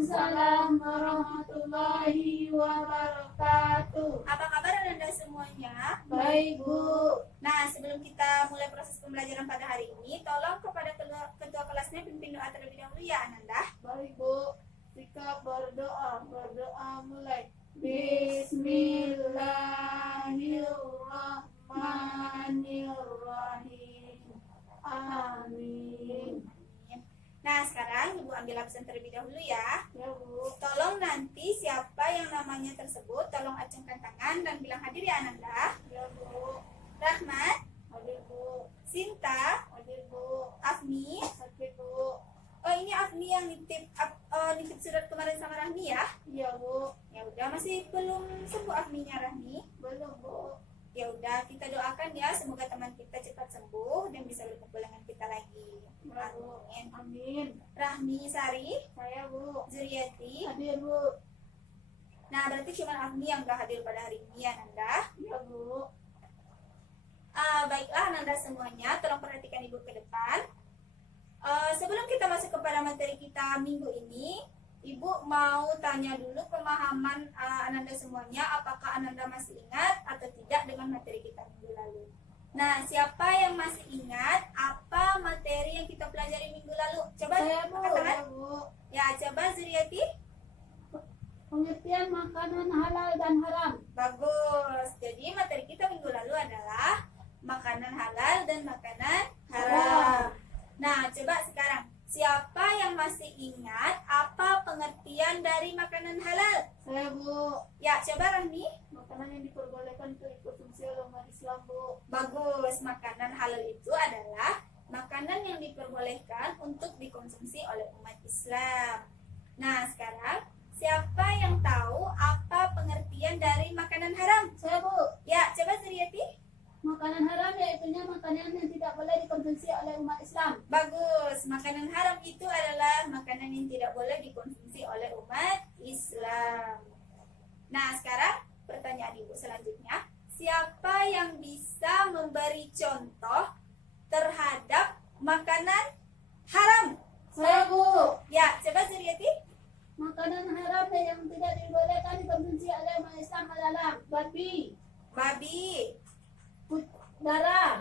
Waalaikumsalam warahmatullahi wabarakatuh. Apa kabar Anda semuanya? Baik, Bu. Nah, sebelum kita mulai proses pembelajaran pada hari ini, tolong kepada ketua kelasnya pimpin doa terlebih dahulu ya, Ananda. Baik, Bu. Sikap berdoa mulai. Bismillahirrahmanirrahim. Amin. Nah, sekarang Ibu ambil absen terlebih dahulu ya. Ya, Bu. Tolong nanti siapa yang namanya tersebut, tolong acungkan tangan dan bilang hadir ya, Ananda. Ya, Bu. Rahmat, Hadir, Bu. Sinta, Hadir, Bu. Afni. Hadir, Bu. Oh, ini Afni yang nitip surat kemarin sama Rahmi ya? Iya, Bu. Ya udah, masih belum sembuh Afninya, Rahmi. Belum, Bu. Ya udah, kita doakan ya semoga teman kita cepat sembuh dan bisa berkumpul dengan kita lagi. Ya, Bu. Amin. Amin. Rahmi Sari, Saya, Bu. Zuriati. Hadir, Bu. Nah, berarti cuma Afni yang gak hadir pada hari ini ya, Nanda. Ya, Bu. Baiklah, Nanda semuanya, tolong perhatikan Ibu ke depan. Sebelum kita masuk kepada materi kita minggu ini, Ibu mau tanya dulu pemahaman Ananda semuanya, apakah Ananda masih ingat atau tidak dengan materi kita minggu lalu. Nah, siapa yang masih ingat apa materi yang kita pelajari minggu lalu? Coba Saya, Bu. angkat tangan. Ya, Bu. Ya, coba Zuriati. Pengertian makanan halal dan haram. Bagus. Jadi materi kita minggu lalu adalah makanan halal dan makanan haram. Nah, coba sekarang, siapa yang masih ingat apa pengertian dari makanan halal? Saya, Bu. Ya, coba Rahmi. Makanan yang diperbolehkan untuk dikonsumsi oleh umat Islam, Bu. Bagus. Makanan halal itu adalah makanan yang diperbolehkan untuk dikonsumsi oleh umat Islam. Nah, sekarang siapa yang tahu apa pengertian dari makanan haram? Saya, Bu. Ya, coba Zuriati. Makanan haram yaitunya makanan yang tidak boleh dikonsumsi oleh umat Islam. Bagus. Makanan haram itu adalah makanan yang tidak boleh dikonsumsi oleh umat Islam. Nah, sekarang pertanyaan Ibu selanjutnya. Siapa yang bisa memberi contoh terhadap makanan haram? Saya, Bu. Ya, coba Zuriati. Makanan haram yang tidak dibolehkan dikonsumsi oleh umat Islam adalah babi,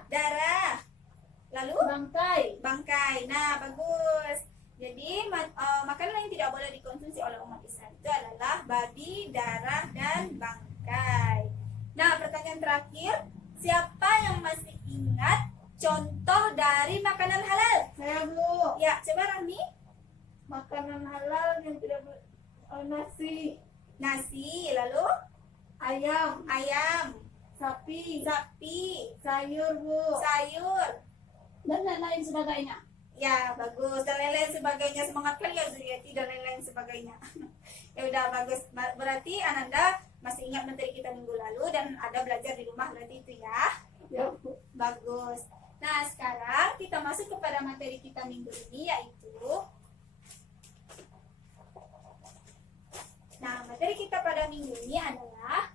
darah, lalu bangkai. Nah, bagus. Jadi makanan yang tidak boleh dikonsumsi oleh umat Islam itu adalah babi, darah, dan bangkai. Nah, pertanyaan terakhir, siapa yang masih ingat contoh dari makanan halal? Saya, Bu. Ya, coba Rahmi. Makanan halal yang tidak boleh Nasi, lalu ayam, sapi, sayur, Bu, sayur. dan lain-lain sebagainya. Ya, bagus. Dan lain-lain sebagainya. Semangat kali ya Zuriati dan lain-lain sebagainya. Ya udah, bagus. Berarti Ananda masih ingat materi kita minggu lalu dan ada belajar di rumah berarti itu ya. Ya, Bu. Bagus. Nah, sekarang kita masuk kepada materi kita minggu ini yaitu materi kita pada minggu ini adalah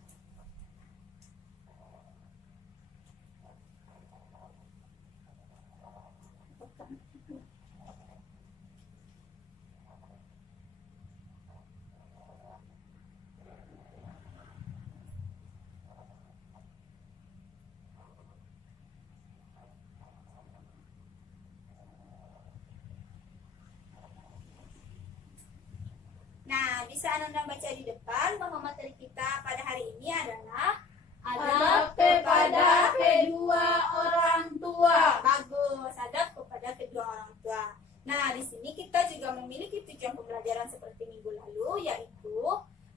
bisa Ananda baca di depan bahwa materi kita pada hari ini adalah Adab kepada kedua orang tua. Bagus, adab kepada kedua orang tua. Nah, di sini kita juga memiliki tujuan pembelajaran seperti minggu lalu, yaitu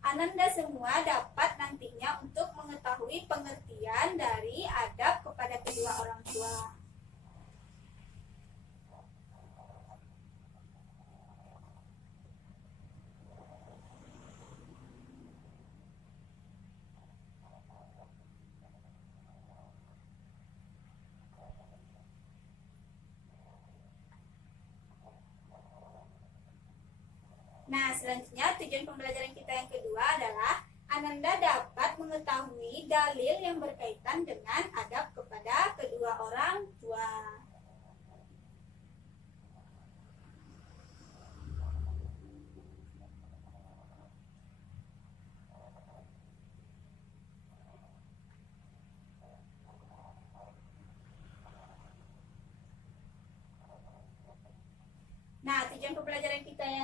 Ananda semua dapat nantinya untuk mengetahui pengertian dari adab kepada kedua orang tua. Nah, selanjutnya tujuan pembelajaran kita yang kedua adalah Ananda dapat mengetahui dalil yang berkaitan dengan adab kepada kedua orang tua.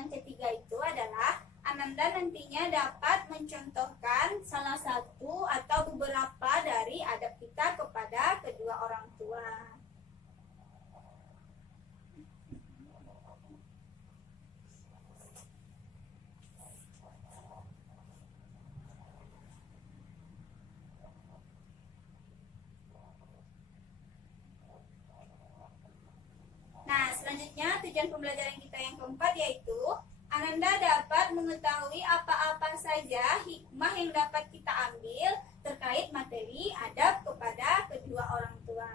yang ketiga itu adalah Ananda nantinya dapat mencontohkan salah satu atau beberapa dari adab kita kepada kedua orang tua. Nah, selanjutnya tujuan pembelajaran kita yang keempat yaitu Ananda dapat mengetahui apa-apa saja hikmah yang dapat kita ambil terkait materi adab kepada kedua orang tua.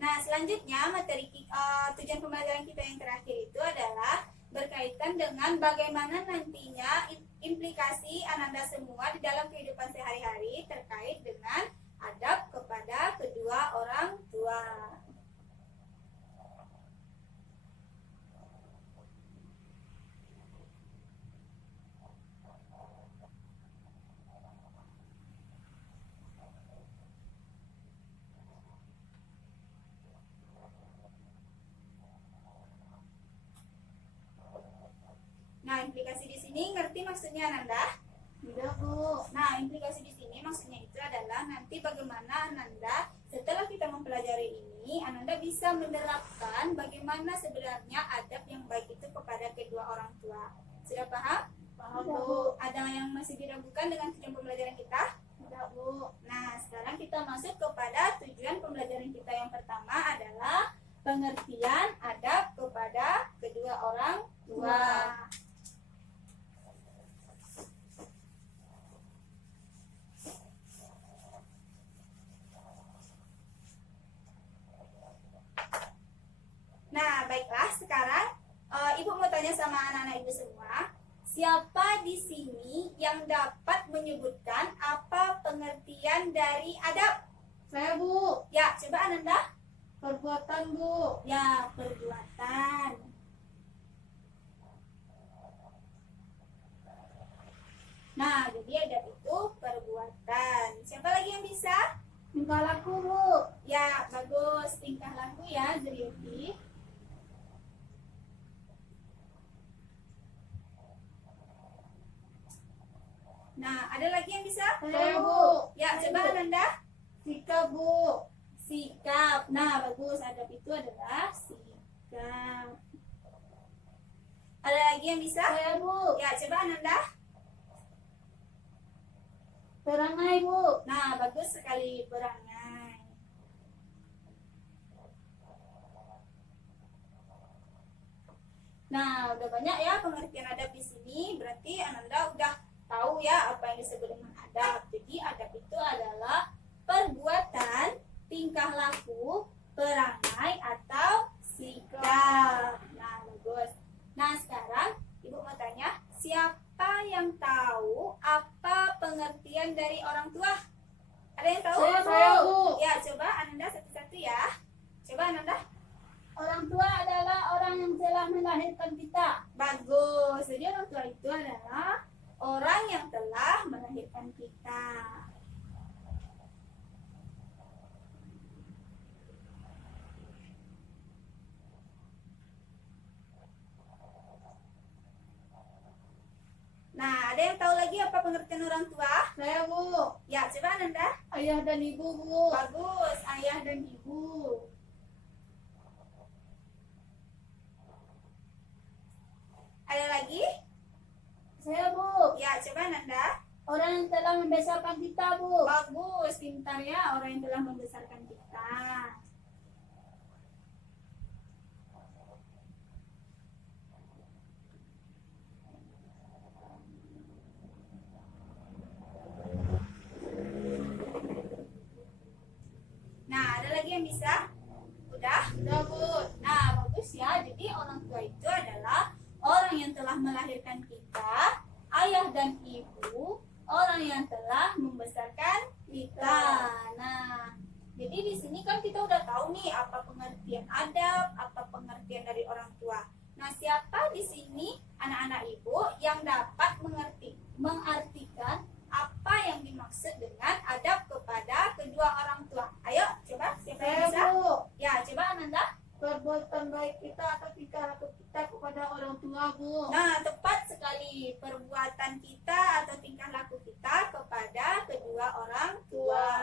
Nah, selanjutnya tujuan pembelajaran kita yang terakhir itu adalah berkaitan dengan bagaimana nantinya implikasi Ananda semua di dalam kehidupan sehari-hari terkait dengan adab kepada kedua orang tua. Nah, implikasi di sini ngerti maksudnya Ananda? Tidak, Bu. Nah, implikasi di sini maksudnya itu adalah nanti bagaimana Ananda setelah kita mempelajari ini, Ananda bisa menerapkan bagaimana sebenarnya adab yang baik itu kepada kedua orang tua. Sudah paham? Paham, Bu. Ada yang masih diragukan dengan tujuan pembelajaran kita? Tidak, Bu. Nah, sekarang kita masuk kepada tujuan pembelajaran kita yang pertama adalah pengertian adab kepada kedua orang tua. Nah, baiklah, sekarang Ibu mau tanya sama anak-anak Ibu semua, siapa di sini yang dapat menyebutkan apa pengertian dari adab? Saya, Bu. Ya, coba Ananda. Perbuatan, Bu. Ya, perbuatan. Nah, jadi adab itu perbuatan. Siapa lagi yang bisa? Tingkah laku, Bu. Ya, bagus. Tingkah laku ya, Zulfi. Nah, ada lagi yang bisa? Saya, Bu. Ya, coba Ananda. Sikap, Bu. Sikap. Nah, bagus. Adab itu adalah sikap. Ada lagi yang bisa? Saya, Bu. Ya, coba Ananda. Perangai, Bu. Nah, bagus sekali, berangai. Nah, udah banyak ya pengertian adab di sini. Berarti Ananda udah tahu ya apa yang disebut dengan adab. Jadi adab itu adalah perbuatan, tingkah laku, perangai atau sikap. Nah, bagus. Nah, sekarang Ibu mau tanya, siapa yang tahu apa pengertian dari orang tua? Ada yang tahu? Saya, Bu. Ya, coba Ananda satu-satu ya. Coba Ananda. Orang tua adalah orang yang telah melahirkan kita. Bagus. Jadi orang tua itu adalah orang yang telah melahirkan kita. Nah, ada yang tahu lagi apa pengertian orang tua? Saya, Bu. Ya, coba Ananda. Ayah dan ibu, Bu. Bagus, ayah dan ibu. Ada lagi? Saya, Bu. Ya, coba Ananda. Orang yang telah membesarkan kita, Bu. Bagus, pintar ya orang yang telah membesarkan kita. Nah, ada lagi yang bisa? Udah? Sudah, Bu. Nah, bagus ya. Jadi orang tua itu adalah orang yang telah melahirkan kita, ayah dan ibu, orang yang telah membesarkan kita. Nah, jadi di sini kan kita udah tahu nih apa pengertian adab, apa pengertian dari orang tua. Nah, siapa di sini anak-anak ibu yang dapat mengartikan apa yang dimaksud dengan adab kepada kedua orang tua? Ayo, coba siapa yang bisa? Saya, Bu. Ya, coba Ananda. Perbuatan baik kita atau tingkah laku kita kepada orang tua, Bu. Nah, tepat sekali. Perbuatan kita atau tingkah laku kita kepada kedua orang tua.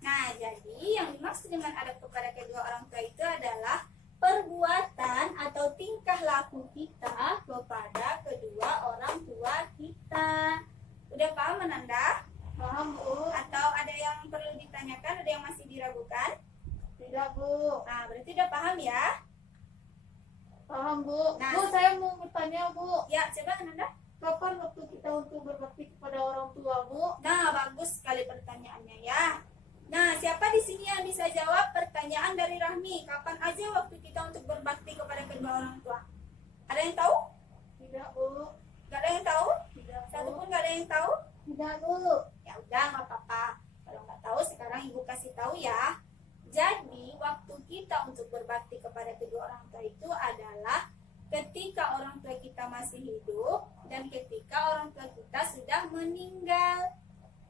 Nah, jadi yang dimaksud dengan adab kepada kedua orang tua itu adalah perbuatan atau tingkah laku kita kepada kedua orang tua kita. Udah paham, Ananda? Paham, Bu? Atau ada yang perlu ditanyakan, ada yang masih diragukan? Tidak, Bu. Nah, berarti udah paham ya? Paham, Bu. Nah. Bu, saya mau bertanya, Bu. Ya, coba Ananda. Kapan waktu kita untuk berbakti kepada orang tua, Bu? Nah, bagus sekali pertanyaannya ya. Nah, siapa di sini yang bisa jawab pertanyaan dari Rahmi? Kapan aja waktu kita untuk berbakti kepada kedua orang tua? Ada yang tahu? Tidak, Bu. Gak ada yang tahu? Tidak, Satu Bu. pun gak ada yang tahu? Tidak, Bu. Ya udah, nggak apa-apa. Kalau nggak tahu, sekarang ibu kasih tahu ya. Jadi, waktu kita untuk berbakti kepada kedua orang tua itu adalah ketika orang tua kita masih hidup dan ketika orang tua kita sudah meninggal.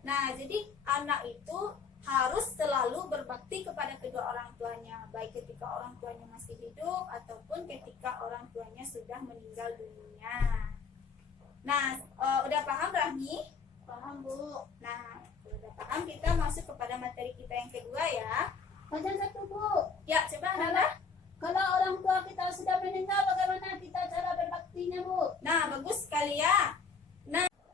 Nah, jadi anak itu harus selalu berbakti kepada kedua orang tuanya, baik ketika orang tuanya masih hidup ataupun ketika orang tuanya sudah meninggal dunia. Nah, udah paham Rahmi? Paham, Bu. Nah, udah paham, kita masuk kepada materi kita yang kedua ya. Pertanyaan satu, Bu. Ya, coba Nana. Kalau orang tua kita sudah meninggal, bagaimana kita cara berbaktinya, Bu? Nah, bagus sekali ya.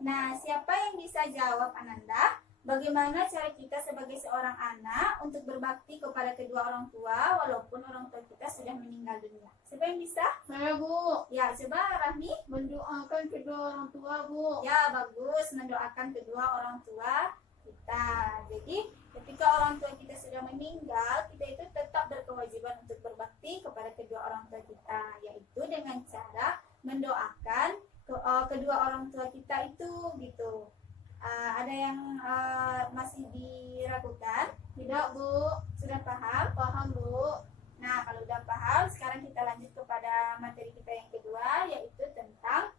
Nah, siapa yang bisa jawab Ananda? Bagaimana cara kita sebagai seorang anak untuk berbakti kepada kedua orang tua walaupun orang tua kita sudah meninggal dunia? Siapa yang bisa? Saya, Bu. Ya, coba Rahmi. Mendoakan kedua orang tua, Bu. Ya, bagus. Mendoakan kedua orang tua kita. Jadi, ketika orang tua kita sudah meninggal, kita itu tetap berkewajiban untuk berbakti kepada kedua orang tua kita, yaitu dengan cara mendoakan kedua orang tua kita itu gitu. Ada yang masih diragukan? Tidak, Bu. Sudah paham? Paham, Bu. Nah, kalau udah paham, sekarang kita lanjut kepada materi kita yang kedua, yaitu tentang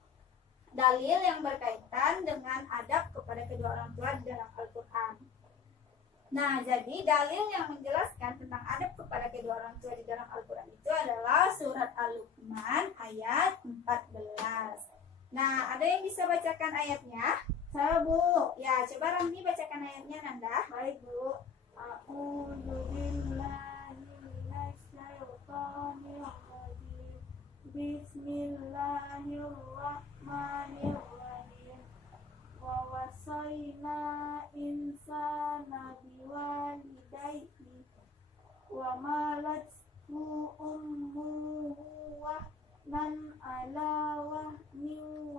dalil yang berkaitan dengan adab kepada kedua orang tua di dalam Al-Quran. Nah, jadi dalil yang menjelaskan tentang adab kepada kedua orang tua di dalam Al-Quran itu adalah surat Al-Luqman ayat 14. Nah, ada yang bisa bacakan ayatnya? Saya, Bu. Ya, coba Rahmi bacakan ayatnya, Nanda. Baik, Bu. A'udzu billahi minasyaitonir rajim. Bismillahirrahmanirrahim. Wa wasaina insana biwalidayhi wa malathu ummuhu wahnan ala wahnin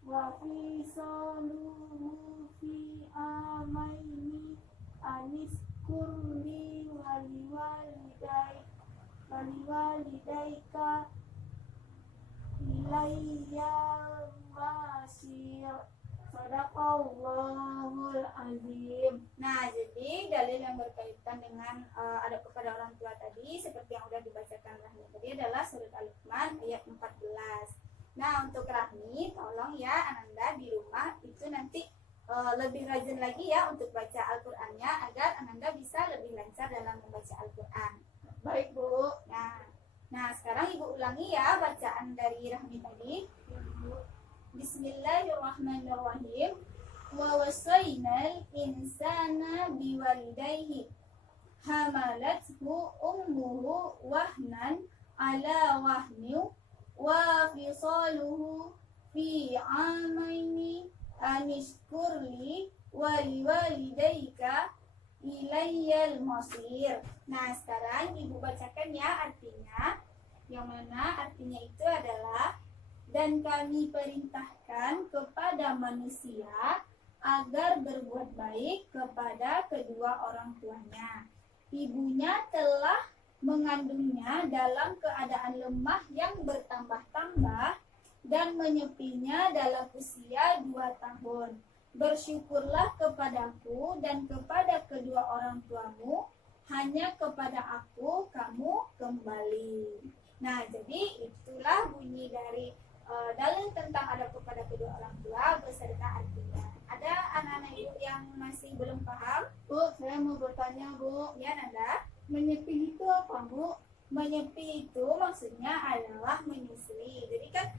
wa fisaluhu fi amaini aniskurli waliwalidayka ilayyal masir. Sadaqallahul azim. Nah, jadi dalil yang berkaitan dengan adab kepada orang tua tadi seperti yang sudah dibacakan Rahmi tadi adalah surat Al-Luqman ayat 14. Nah, untuk Rahmi, tolong ya Ananda di rumah itu nanti lebih rajin lagi ya untuk baca Al-Qur'annya agar Ananda bisa lebih lancar dalam membaca Al-Qur'an. Baik, Bu. Nah, sekarang Ibu ulangi ya bacaan dari Rahmi tadi. Bismillahirrahmanirrahim. Wa wasainal insana biwalidayhi hamalathu ummuhu wahnan ala wahnin wa fisaluhu fi amaini anishkurli wa liwalidayka ilayyal masir. Nah, sekarang Ibu bacakan ya artinya. yang mana artinya itu adalah, dan kami perintahkan kepada manusia agar berbuat baik kepada kedua orang tuanya. Ibunya telah mengandungnya dalam keadaan lemah yang bertambah-tambah dan menyepinya dalam usia 2 tahun. Bersyukurlah kepadaku dan kepada kedua orang tuamu, hanya kepada aku kamu kembali. Nah, jadi itulah bunyi dari dalil tentang adab kepada kedua orang tua beserta artinya. Ada anak-anak ibu yang masih belum paham? Bu, saya mau bertanya, Bu. Ya, Nanda. Menyepi itu apa, Bu? Menyepi itu maksudnya adalah menyusui. Jadi kan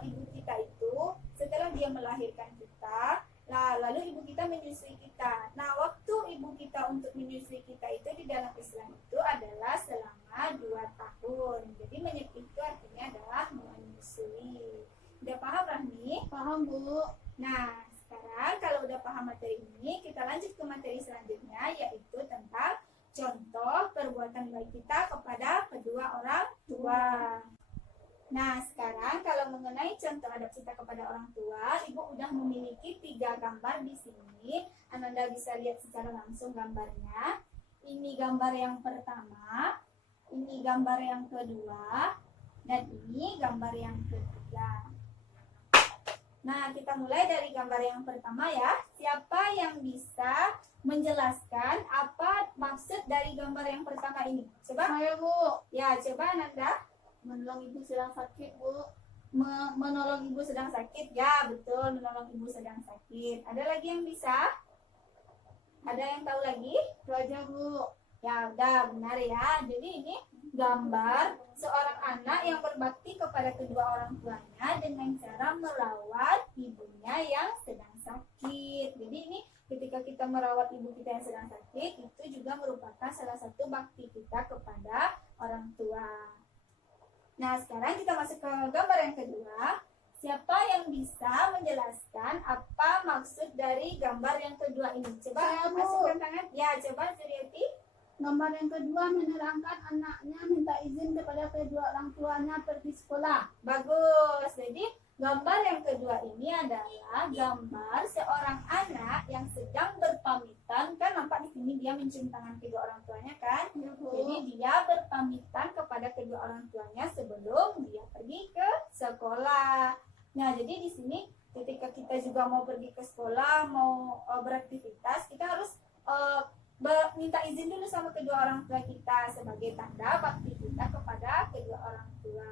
ibu kita itu setelah dia melahirkan kita, lalu ibu kita menyusui kita. Nah, waktu ibu kita untuk menyusui kita itu di dalam Islam itu adalah selama 2 tahun. Jadi menyepi itu artinya adalah menyusui. Udah paham, Rahmi? Paham, Bu. Nah, sekarang kalau udah paham materi ini, kita lanjut ke materi selanjutnya, yaitu tentang contoh perbuatan baik kita kepada kedua orang tua. Nah, sekarang kalau mengenai contoh adab kita kepada orang tua, Ibu udah memiliki 3 gambar di sini. Ananda bisa lihat secara langsung gambarnya. Ini gambar yang pertama, ini gambar yang kedua, dan ini gambar yang ketiga. Nah, kita mulai dari gambar yang pertama ya. Siapa yang bisa menjelaskan apa maksud dari gambar yang pertama ini? Coba. Saya, Bu. Ya, coba Ananda. Menolong ibu sedang sakit, Bu. Menolong ibu sedang sakit. Ya, betul, menolong ibu sedang sakit. Ada lagi yang bisa? Ada yang tahu lagi? Itu aja, Bu. Ya, udah benar ya. Jadi ini gambar seorang anak yang berbakti kepada kedua orang tuanya dengan cara merawat ibunya yang sedang sakit. Jadi ini ketika kita merawat ibu kita yang sedang sakit, itu juga merupakan salah satu bakti kita kepada orang tua. Nah, sekarang kita masuk ke gambar yang kedua. Siapa yang bisa menjelaskan apa maksud dari gambar yang kedua ini? Coba Saya, Bu. masukkan tangan. Ya, coba Zuriati. Gambar yang kedua menerangkan anaknya minta izin kepada kedua orang tuanya pergi sekolah. Bagus. Jadi gambar yang kedua ini adalah gambar seorang anak yang sedang berpamitan. Kan nampak di sini dia mencium tangan kedua orang tuanya kan? Ya, Bu. Jadi dia berpamitan kepada kedua orang tuanya sebelum dia pergi ke sekolah. Nah, jadi di sini ketika kita juga mau pergi ke sekolah, mau beraktivitas, kita harus minta izin dulu sama kedua orang tua kita sebagai tanda bakti kita kepada kedua orang tua.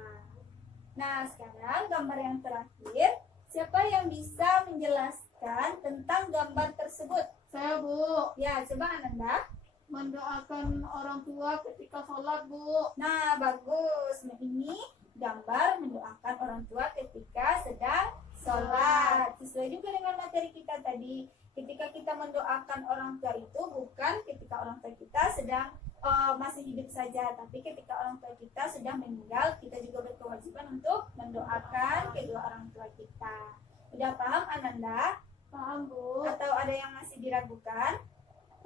Nah, sekarang gambar yang terakhir, siapa yang bisa menjelaskan tentang gambar tersebut? Saya, Bu. Ya, coba Ananda. Mendoakan orang tua ketika sholat, Bu. Nah, bagus. Nah, ini gambar mendoakan orang tua ketika sedang sholat. Sesuai juga dengan materi kita tadi. Ketika kita mendoakan orang tua itu bukan ketika orang tua kita sedang masih hidup saja, tapi ketika orang tua kita sudah meninggal, kita juga berkewajiban untuk mendoakan kedua orang tua kita. Udah paham Ananda? Paham, Bu. Atau ada yang masih diragukan?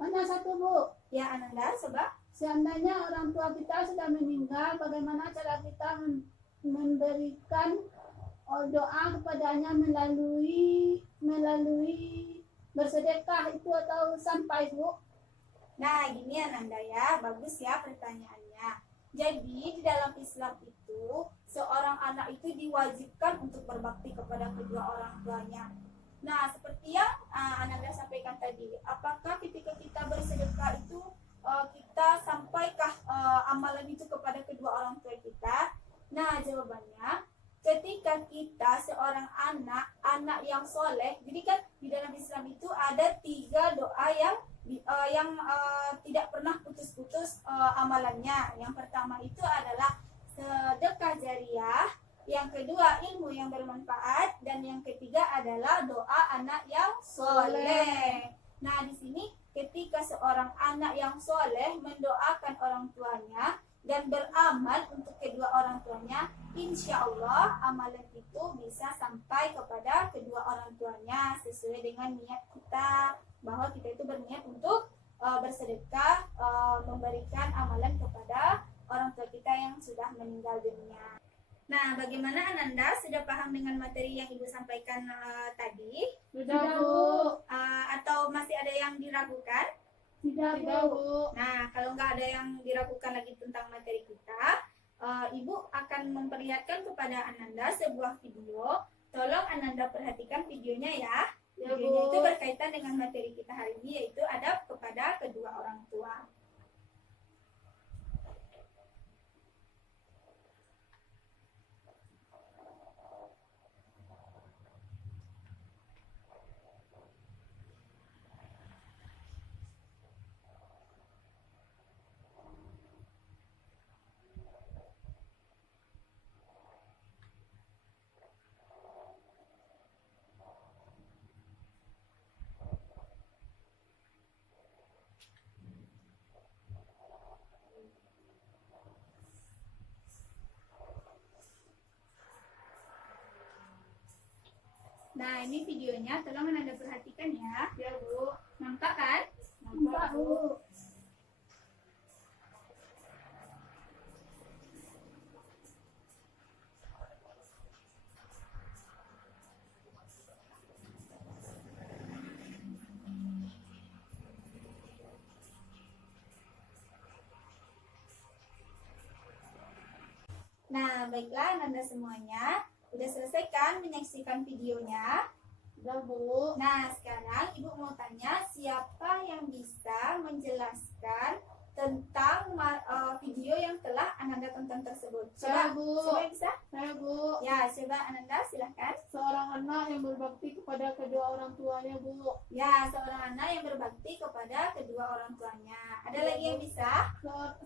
Hanya satu, Bu. Ya Ananda, coba. Seandainya orang tua kita sudah meninggal, bagaimana cara kita memberikan doa kepadanya melalui bersedekah itu atau sampai, Bu? Nah, gini Ananda ya, bagus ya pertanyaannya. Jadi di dalam Islam itu seorang anak itu diwajibkan untuk berbakti kepada kedua orang tuanya. Nah, seperti yang Ananda sampaikan tadi, apakah ketika kita bersedekah itu kita sampaikah amalan itu kepada kedua orang tua kita? Nah, jawabannya ketika kita seorang anak yang soleh, jadi kan di dalam Islam itu ada 3 doa yang tidak pernah putus-putus amalannya. Yang pertama itu adalah sedekah jariah, yang kedua ilmu yang bermanfaat, dan yang ketiga adalah doa anak yang soleh. Nah, di sini ketika seorang anak yang soleh mendoakan orang tuanya dan beramal untuk kedua orang tuanya, insya Allah amalan itu bisa sampai kepada kedua orang tuanya sesuai dengan niat kita, bahwa kita itu berniat untuk bersedekah, memberikan amalan kepada orang tua kita yang sudah meninggal dunia. Nah, bagaimana Ananda? Sudah paham dengan materi yang Ibu sampaikan tadi? Sudah, Bu. Atau masih ada yang diragukan? Tidak, Bu. Nah, kalau nggak ada yang diragukan lagi tentang materi kita, Ibu akan memperlihatkan kepada Ananda sebuah video. Tolong Ananda perhatikan videonya ya. Ya, Videonya Bu. itu berkaitan dengan materi kita hari ini, yaitu adab kepada kedua orang tua. Nah, ini videonya, tolong Ananda perhatikan ya. Ya, Bu. Nampak kan? Nampak, Bu. Nah, baiklah Ananda semuanya. Udah selesai kan menyaksikan videonya? Sudah, Bu. Nah, sekarang Ibu mau tanya, siapa yang bisa menjelaskan tentang video yang telah Ananda tonton tersebut? Saya, Coba, Bu. coba yang bisa? Saya, Bu. Ya, coba Ananda silahkan. Seorang anak yang berbakti kepada kedua orang tuanya, Bu. Ya, seorang anak yang berbakti kepada kedua orang tuanya. Ada lagi yang bisa?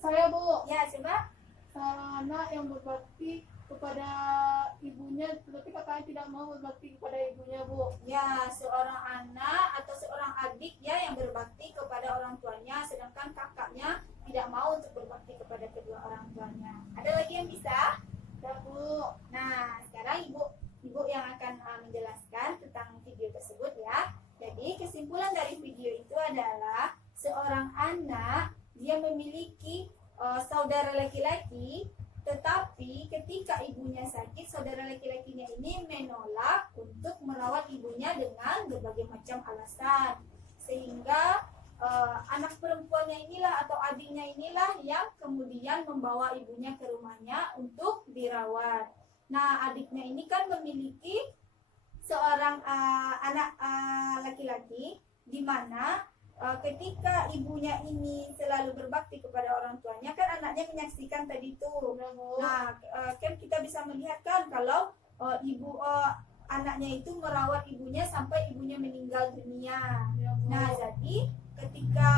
Saya, Bu. Ya, coba. Seorang anak yang berbakti kepada ibunya, tetapi kakaknya tidak mau berbakti kepada ibunya, Bu. Ya, seorang anak atau seorang adik ya yang berbakti kepada orang tuanya, sedangkan kakaknya tidak mau untuk berbakti kepada kedua orang tuanya. Ada lagi yang bisa? Ya, Bu. Nah, sekarang ibu yang akan menjelaskan tentang video tersebut ya. Jadi kesimpulan dari video itu adalah seorang anak dia memiliki saudara laki-laki, tetapi ketika ibunya sakit, saudara laki-lakinya ini menolak untuk merawat ibunya dengan berbagai macam alasan, sehingga anak perempuannya inilah atau adiknya inilah yang kemudian membawa ibunya ke rumahnya untuk dirawat. Nah, adiknya ini kan memiliki seorang anak laki-laki, di mana ketika ibunya ini selalu berbakti kepada orang tuanya, kan anaknya menyaksikan tadi itu. Ya, Bu. Nah, kan kita bisa melihat kan kalau anaknya itu merawat ibunya sampai ibunya meninggal dunia. Ya, Bu. Nah, jadi ketika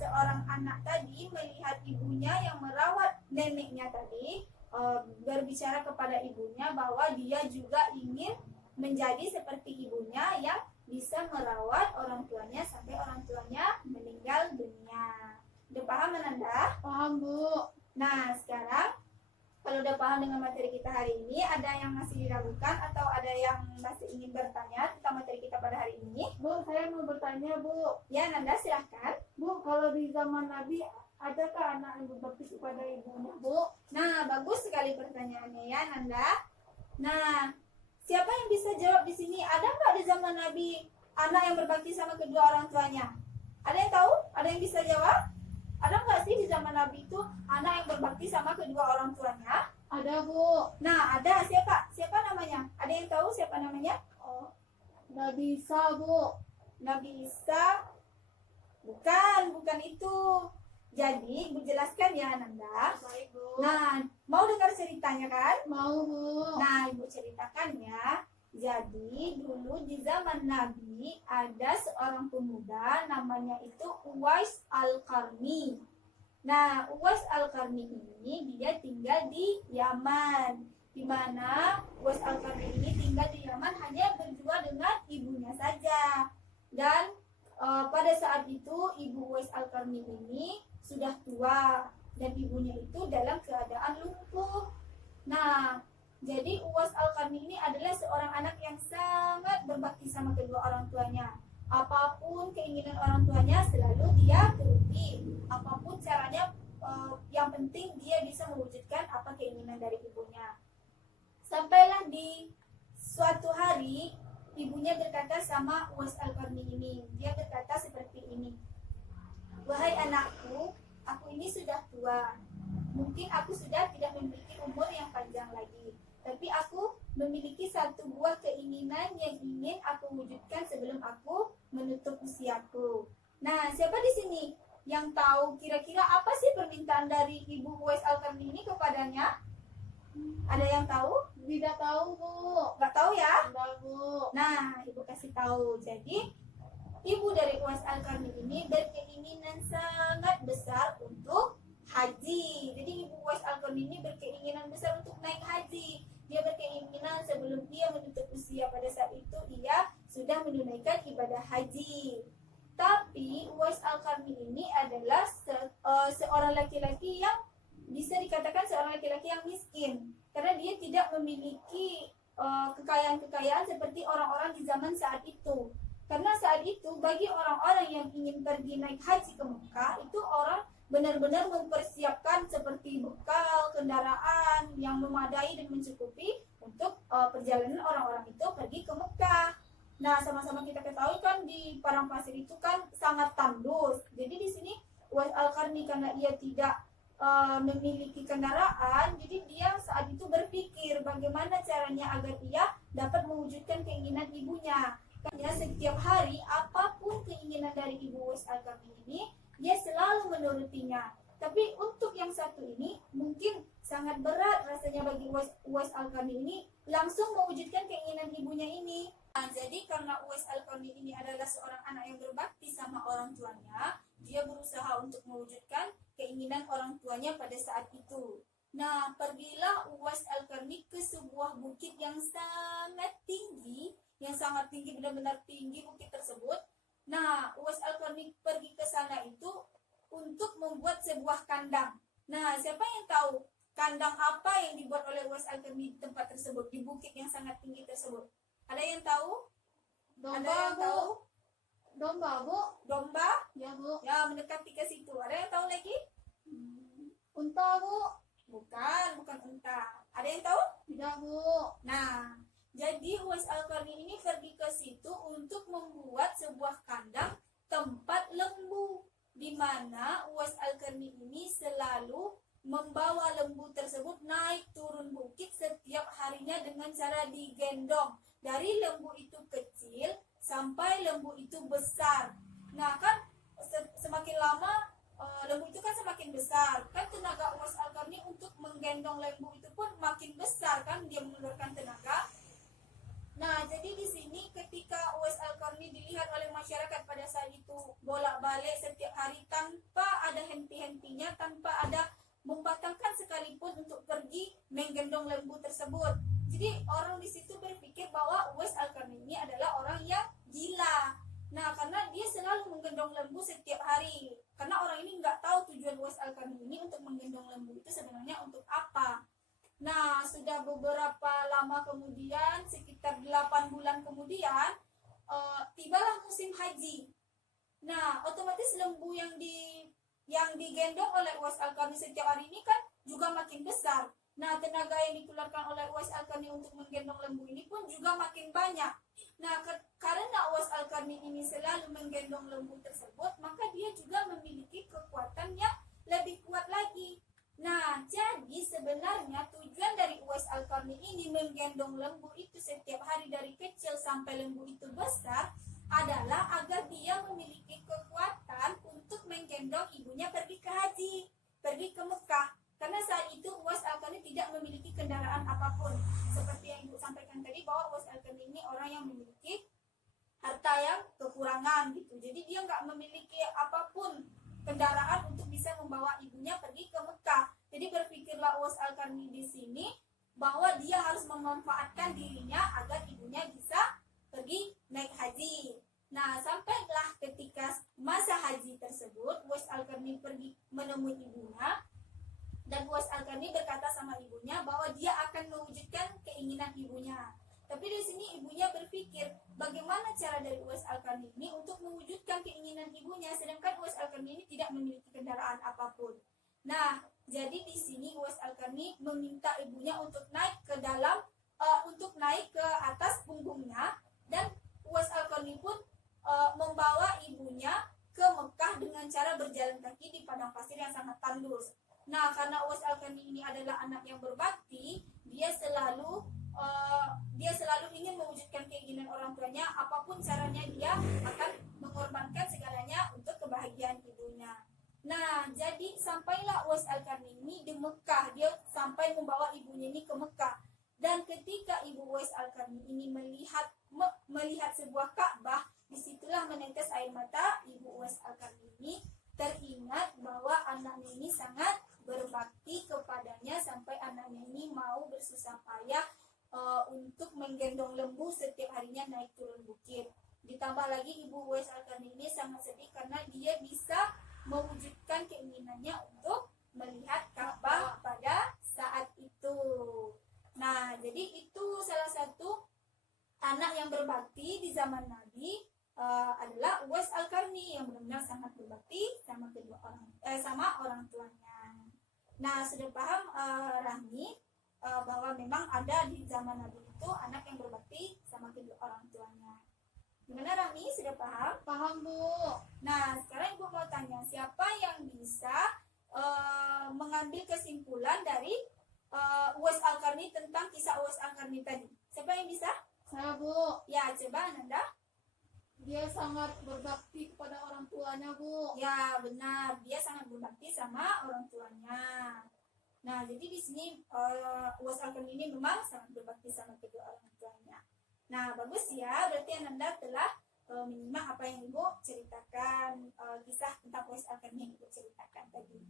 seorang anak tadi melihat ibunya yang merawat neneknya tadi, berbicara kepada ibunya bahwa dia juga ingin menjadi seperti ibunya yang bisa merawat orang tuanya sampai orang tuanya meninggal dunia. Udah paham Ananda? Paham, Bu. Nah, sekarang kalau udah paham dengan materi kita hari ini, ada yang masih diragukan atau ada yang masih ingin bertanya tentang materi kita pada hari ini? Bu, saya mau bertanya, Bu. Ya, Nanda silahkan. Bu, kalau di zaman Nabi, adakah anak yang berbakti kepada ibunya, Bu? Nah, bagus sekali pertanyaannya ya, Nanda. Nah, siapa yang bisa jawab di sini? Ada nggak di zaman Nabi anak yang berbakti sama kedua orang tuanya? Ada yang tahu? Ada yang bisa jawab? Ada nggak sih di zaman Nabi itu anak yang berbakti sama kedua orang tuanya? Ada, Bu. Nah, ada. Siapa? Siapa namanya? Ada yang tahu siapa namanya? Oh, nggak bisa, Bu. Nabi Isa? Bukan itu. Jadi, Ibu jelaskan ya, Nanda. Baik, Bu. Nah, mau dengar ceritanya kan? Mau, Bu. Nah, Ibu ceritakan ya. Jadi, dulu di zaman Nabi ada seorang pemuda namanya itu Uwais Al-Qarni. Nah, Uwais Al-Qarni ini dia tinggal di Yaman. Di mana Uwais Al-Qarni ini tinggal di Yaman hanya berdua dengan ibunya saja. Dan pada saat itu ibu Uwais Al-Qarni ini sudah tua dan ibunya itu dalam keadaan lumpuh. Nah, jadi Uwais Al-Qarni ini adalah seorang anak yang sangat berbakti sama kedua orang tuanya. Apapun keinginan orang tuanya selalu dia turuti. Apapun caranya yang penting dia bisa mewujudkan apa keinginan dari ibunya. Sampailah di suatu hari ibunya berkata sama Uwais Al-Qarni ini, dia berkata seperti ini, "Wahai anakku, aku ini sudah tua. Mungkin aku sudah tidak memiliki umur yang panjang lagi. Tapi aku memiliki satu buah keinginan yang ingin aku wujudkan sebelum aku menutup usiaku." Nah, siapa di sini yang tahu kira-kira apa sih permintaan dari Ibu Uwais Al-Qarni ini kepadanya? Ada yang tahu? Tidak tahu, Bu. Nggak tahu ya? Tidak, Bu. Nah, Ibu kasih tahu. Jadi, ibu dari Uwais Al-Qarni ini berkeinginan sangat besar untuk haji. Jadi, Ibu Uwais Al-Qarni ini berkeinginan besar untuk naik haji. Dia berkeinginan sebelum dia menutup usia pada saat itu, ia sudah menunaikan ibadah haji. Tapi, Uwais Al-Qarni ini adalah seorang laki-laki yang bisa dikatakan seorang laki-laki yang miskin. Karena dia tidak memiliki kekayaan-kekayaan seperti orang-orang di zaman saat itu. Karena saat itu bagi orang-orang yang ingin pergi naik haji ke Mekah, itu orang benar-benar mempersiapkan seperti bekal, kendaraan yang memadai dan mencukupi untuk perjalanan orang-orang itu pergi ke Mekah. Nah, sama-sama kita ketahui kan di padang pasir itu kan sangat tandus. Jadi di sini Uwais Al-Qarni karena ia tidak memiliki kendaraan, jadi dia saat itu berpikir bagaimana caranya agar ia dapat mewujudkan keinginan ibunya. Karena setiap hari apapun keinginan dari Ibu Uwais Al-Qarni ini, dia selalu menurutinya. Tapi untuk yang satu ini mungkin sangat berat rasanya bagi Uwais Al-Qarni ini langsung mewujudkan keinginan ibunya ini. Nah, jadi karena Uwais Al-Qarni ini adalah seorang anak yang berbakti sama orang tuanya, dia berusaha untuk mewujudkan keinginan orang tuanya pada saat itu. Nah, pergilah Uwais Al-Qarni ke sebuah bukit yang sangat tinggi, benar-benar tinggi bukit tersebut. Nah, Uwais Al-Qarni pergi ke sana itu untuk membuat sebuah kandang. Nah, siapa yang tahu kandang apa yang dibuat oleh Uwais Al-Qarni di tempat tersebut, di bukit yang sangat tinggi tersebut? Ada yang tahu? Ada Domba, yang Bu. tahu? Domba, Bu. Domba? Ya, Bu. Ya, mendekati ke situ. Ada yang tahu lagi? Unta, Bu. Bukan unta. Ada yang tahu? Tidak, Bu. Nah, jadi Uwais Al-Qarni ini pergi ke situ untuk membuat sebuah kandang tempat lembu, di mana Uwais Al-Qarni ini selalu membawa lembu tersebut naik turun bukit setiap harinya dengan cara digendong. Dari lembu itu kecil sampai lembu itu besar. Nah, kan semakin lama lembu itu kan semakin besar. Kan tenaga Uwais Al-Qarni untuk menggendong lembu itu pun makin besar, kan dia mengeluarkan tenaga. Nah, jadi di sini ketika Uwais Al-Qarni dilihat oleh masyarakat pada saat itu bolak-balik setiap hari tanpa ada henti-hentinya, tanpa ada membatalkan sekalipun untuk pergi menggendong lembu tersebut. Jadi orang di situ berpikir bahwa Uwais Al-Qarni ini adalah orang yang gila. Nah, karena dia selalu menggendong lembu setiap hari. Karena orang ini nggak tahu tujuan Uwais Al-Qarni ini untuk menggendong lembu itu sebenarnya untuk apa. Nah, sudah beberapa lama kemudian, sekitar 8 bulan kemudian, tibalah musim haji. Nah, otomatis lembu yang digendong oleh Uwais Al-Qarni setiap hari ini kan juga makin besar. Nah, tenaga yang dikeluarkan oleh Uwais Al-Qarni untuk menggendong lembu ini pun juga makin banyak. Nah, karena Uwais Al-Qarni ini selalu menggendong lembu tersebut, maka dia juga memiliki kekuatan yang lebih kuat lagi. Nah, jadi sebenarnya tujuan dari Uwais Al-Qarni ini menggendong lembu itu setiap hari dari kecil sampai lembu itu besar adalah agar dia memiliki kekuatan untuk menggendong ibunya pergi ke haji, pergi ke Mekah. Karena saat itu Uwais Al-Qarni tidak memiliki kendaraan apapun. Seperti yang Ibu sampaikan tadi bahwa Uwais Al-Qarni ini orang yang memiliki harta yang kekurangan gitu. Jadi dia nggak memiliki apapun kendaraan untuk bisa membawa ibunya pergi ke Mekah. Jadi berpikirlah Uwais Al-Qarni di sini bahwa dia harus memanfaatkan dirinya agar ibunya bisa pergi naik haji. Nah, sampailah ketika masa haji tersebut, Uwais Al-Qarni pergi menemui ibunya. Dan Uwais Al-Qarni berkata sama ibunya bahwa dia akan mewujudkan keinginan ibunya. Tapi di sini ibunya berpikir bagaimana cara dari Uwais Al-Qarni ini untuk mewujudkan keinginan ibunya, sedangkan Uwais Al-Qarni ini tidak memiliki kendaraan apapun. Nah, jadi di sini Uwais Al-Qarni meminta ibunya untuk naik ke dalam untuk naik ke atas punggungnya, dan Uwais Al-Qarni pun membawa ibunya ke Mekah dengan cara berjalan kaki di padang pasir yang sangat tandus. Nah, karena Uwais Al-Qarni ini adalah anak yang berbakti, dia selalu ingin mewujudkan keinginan orang tuanya, apapun caranya dia akan mengorbankan segalanya untuk kebahagiaan ibunya. Nah, jadi sampailah Uwais Al-Qarni ini di Mekah. Dia sampai membawa ibunya ini ke Mekah. Dan ketika ibu Uwais Al-Qarni ini melihat sebuah Ka'bah, disitulah menetes air mata ibu Uwais Al-Qarni ini, teringat bahwa anaknya ini sangat berbakti kepadanya sampai anaknya ini mau bersusah payah untuk menggendong lembu setiap harinya naik turun bukit. Ditambah lagi ibu Uwais Al-Qarni ini sangat sedih karena dia bisa mewujudkan keinginannya untuk melihat Ka'bah pada saat itu. Nah, jadi itu salah satu anak yang berbakti di zaman Nabi adalah Uwais Al-Qarni yang benar-benar sangat berbakti sama sama orang tuanya. Nah, sudah paham Rahmi bahwa memang ada di zaman Nabi itu anak yang berbakti sama kedua orang tuanya. Gimana Rahmi, sudah paham? Paham, Bu. Nah, sekarang Ibu mau tanya, siapa yang bisa mengambil kesimpulan dari Uwais Al-Qarni tentang kisah Uwais Al-Qarni tadi? Siapa yang bisa? Saya, Bu. Ya, coba Nanda. Dia sangat berbakti kepada orang tuanya, Bu. Ya, benar. Dia sangat berbakti sama orang tuanya. Nah, jadi di sini Uwais Al-Qarni ini memang sangat berbakti sama kedua orang tuanya. Nah, bagus ya. Berarti Nanda telah menyimak apa yang Ibu ceritakan, kisah tentang Uwais Al-Qarni yang Ibu ceritakan tadi.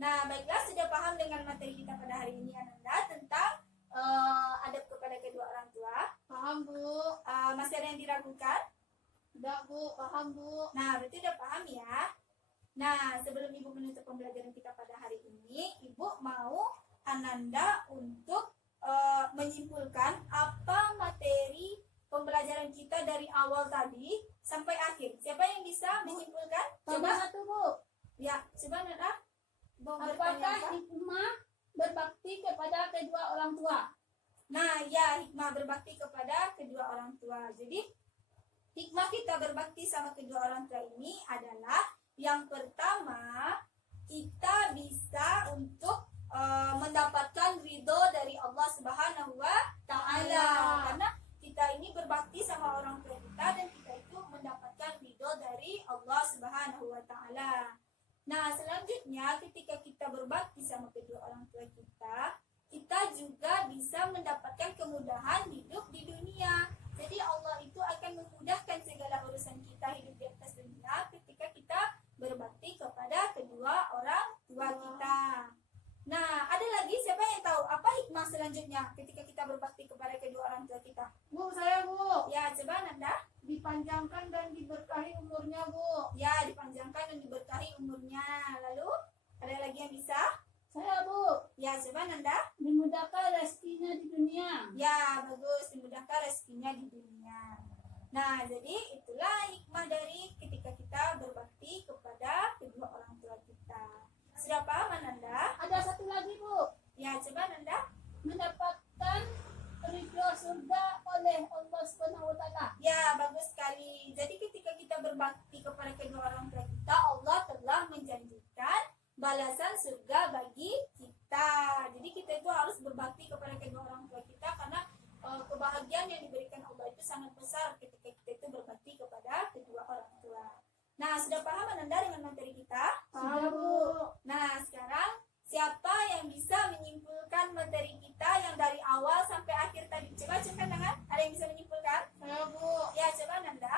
Nah, baiklah, sudah paham dengan materi kita pada hari ini Nanda tentang adab kepada kedua orang tua. Paham, Bu. Masih ada yang diragukan? Tidak, Bu. Paham, Bu. Nah, berarti udah paham ya. Nah, sebelum Ibu menutup pembelajaran kita pada hari ini, Ibu mau Ananda untuk menyimpulkan apa materi pembelajaran kita dari awal tadi sampai akhir. Siapa yang bisa menyimpulkan? Coba Coba. satu, Bu. Ya, coba Nanda. Mau Apakah bertanya apa? hikmah berbakti kepada kedua orang tua? Nah, ya, hikmah berbakti kepada kedua orang tua. Jadi, hikmah kita berbakti sama kedua orang tua ini adalah yang pertama, kita bisa untuk mendapatkan ridho dari Allah Subhanahu wa Ta'ala. Karena kita ini berbakti sama orang tua kita dan kita itu mendapatkan ridho dari Allah Subhanahu wa Ta'ala. Nah, selanjutnya ketika kita berbakti sama kedua orang tua kita juga bisa mendapatkan kemudahan hidup di dunia. Jadi Allah itu akan memudahkan segala urusan kita hidup di atas dunia ketika kita berbakti kepada kedua orang tua kita. Nah, ada lagi siapa yang tahu apa hikmah selanjutnya ketika kita berbakti kepada kedua orang tua kita? Bu, saya, Bu. Ya, coba Nanda. Dipanjangkan dan diberkahi umurnya, Bu. Ya, dipanjangkan dan diberkahi umurnya. Lalu, ada lagi yang bisa? Saya, Bu. Ya, coba Nanda. Dimudahkan rezekinya di dunia. Ya, bagus. Dimudahkan rezekinya di dunia. Nah, jadi itulah hikmah dari ketika kita berbakti kepada kedua orang tua kita. Sudah paham, Nanda? Ada satu lagi, Bu. Ya, coba Nanda. Mendapatkan ridho surga oleh Allah Subhanahu wa Ta'ala. Ya, bagus sekali. Jadi ketika kita berbakti kepada kedua orang tua kita, Allah telah menjanjikan balasan surga bagi kita. Jadi kita itu harus berbakti kepada kedua orang tua kita karena kebahagiaan yang diberikan Allah itu sangat besar ketika kita itu berbakti kepada kedua orang tua. Nah, sudah paham Nanda dengan materi kita? Sudah, Bu. Nah, sekarang siapa yang bisa menyimpulkan materi kita yang dari awal sampai akhir tadi? Coba cekkan tangan. Ada yang bisa menyimpulkan? Saya, Bu. Ya, coba Nanda.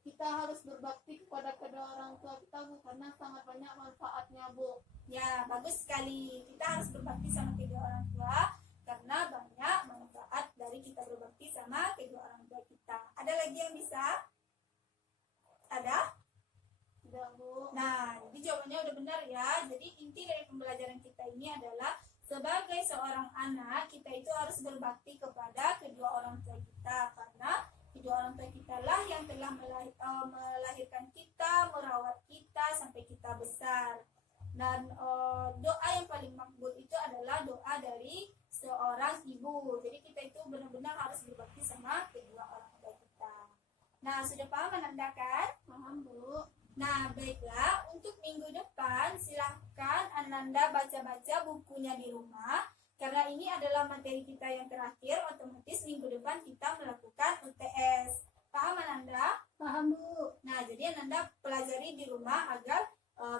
Kita harus berbakti kepada kedua orang tua kita, Bu, karena sangat banyak manfaatnya, Bu. Ya, bagus sekali. Kita harus berbakti sama kedua orang tua karena banyak manfaat dari kita berbakti sama kedua orang tua kita. Ada lagi yang bisa? Ada? Sudah, Bu. Nah, jadi jawabannya udah benar ya. Jadi inti dari pembelajaran kita ini adalah sebagai seorang anak, kita itu harus berbakti kepada kedua orang tua kita karena kedua orang tua kita lah yang telah melahirkan kita, merawat kita sampai kita besar. Dan doa yang paling makbul itu adalah doa dari seorang ibu. Jadi kita itu benar-benar harus berbakti sama kedua orang tua kita. Nah, sudah paham Ananda kan? Paham, Bu. Nah, baiklah, untuk minggu depan silahkan Ananda baca-baca bukunya di rumah. Karena ini adalah materi kita yang terakhir, otomatis minggu depan kita melakukan UTS. Paham Ananda? Paham, Bu. Nah, jadi Ananda pelajari di rumah agar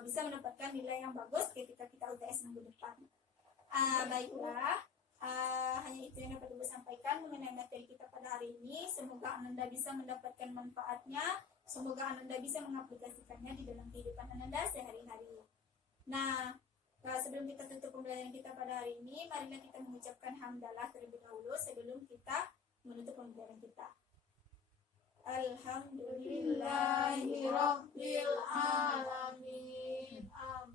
bisa mendapatkan nilai yang bagus ketika kita UTS minggu depan. Baiklah, hanya itu yang dapat Ibu sampaikan mengenai materi kita pada hari ini. Semoga Ananda bisa mendapatkan manfaatnya. Semoga Ananda bisa mengaplikasikannya di dalam kehidupan Ananda sehari-hari. Nah, sebelum kita tutup pembelajaran kita pada hari ini, marilah kita mengucapkan hamdalah terlebih dahulu sebelum kita menutup pembelajaran kita. Alhamdulillahirabbil alamin. Amin.